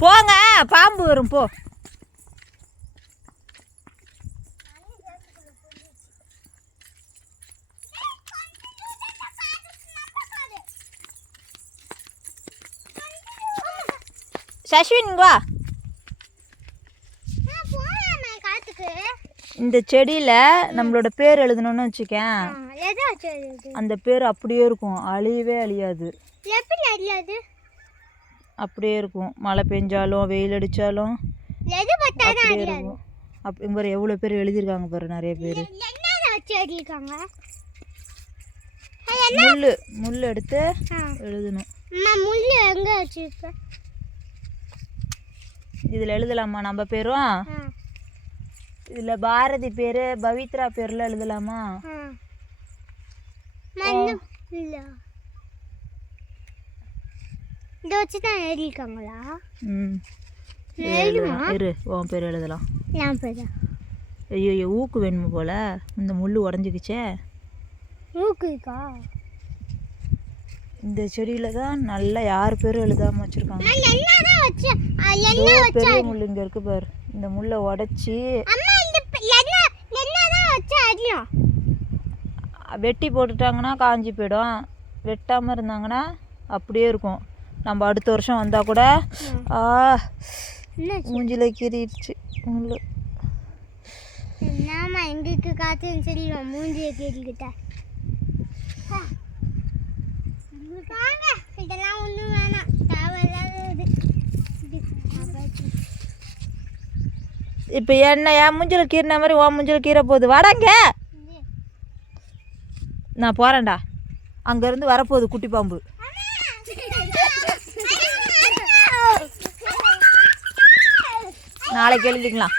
போங்க, பாம்பு வரும் போ. சஷ்வின் வா. இந்த செடியில் நம்மளோட பேர் எழுதணும்னு வச்சுக்கேன், அந்த பேர் அப்படியே இருக்கும், அழியவே அழியாது. அப்படியே இருக்கும், மழை பெஞ்சாலும் வெயில் அடித்தாலும் அப்படியே இருக்கும். அப்படி பாரு எவ்வளோ பேர் எழுதியிருக்காங்க பாரு, நிறைய பேர். முள் எடுத்து எழுதணும். இதில் எழுதலாமா நம்ம பேரும்? இதில் பாரதி பேர், பவித்ரா பேரில் எழுதலாமா? இதை வச்சு தான் எழுதிருக்காங்களா? இரு, உன் பேர் எழுதலாம். என் பேரா? ஐயோ ஐயோ, ஊக்கு வேணுமா போல, இந்த முள் உடஞ்சிக்கிச்சே. ஊக்கு இருக்கா? இந்த செடியில் தான் நல்லா யார் பேரும் எழுதாமல் வச்சுருக்காங்க. பெரிய முள் இங்கே இருக்கு பாரு, இந்த முள்ளை உடச்சி வெட்டி போட்டுட்டாங்கன்னா காஞ்சி போயிடும், வெட்டாமல் இருந்தாங்கன்னா அப்படியே இருக்கும். நம்ம அடுத்த வருஷம் வந்தால் கூட மூஞ்சில கீறிடுச்சு முள். என்னம்மா எங்களுக்கு காய்ச்சல் சொல்லுவோம், மூஞ்சியை கீறிக்கிட்ட. இதெல்லாம் ஒன்றும் வேணாம், தேவையில்லாதது. இப்போ என்ன என் மூஞ்சில் கீறின மாதிரி உன் மூஞ்சில் கீரை போகுது, வாடாங்க. நான் போகிறேன்டா, அங்கேருந்து வரப்போகுது குட்டி பாம்பு. நாளைக்கு எழுதிக்கலாம்.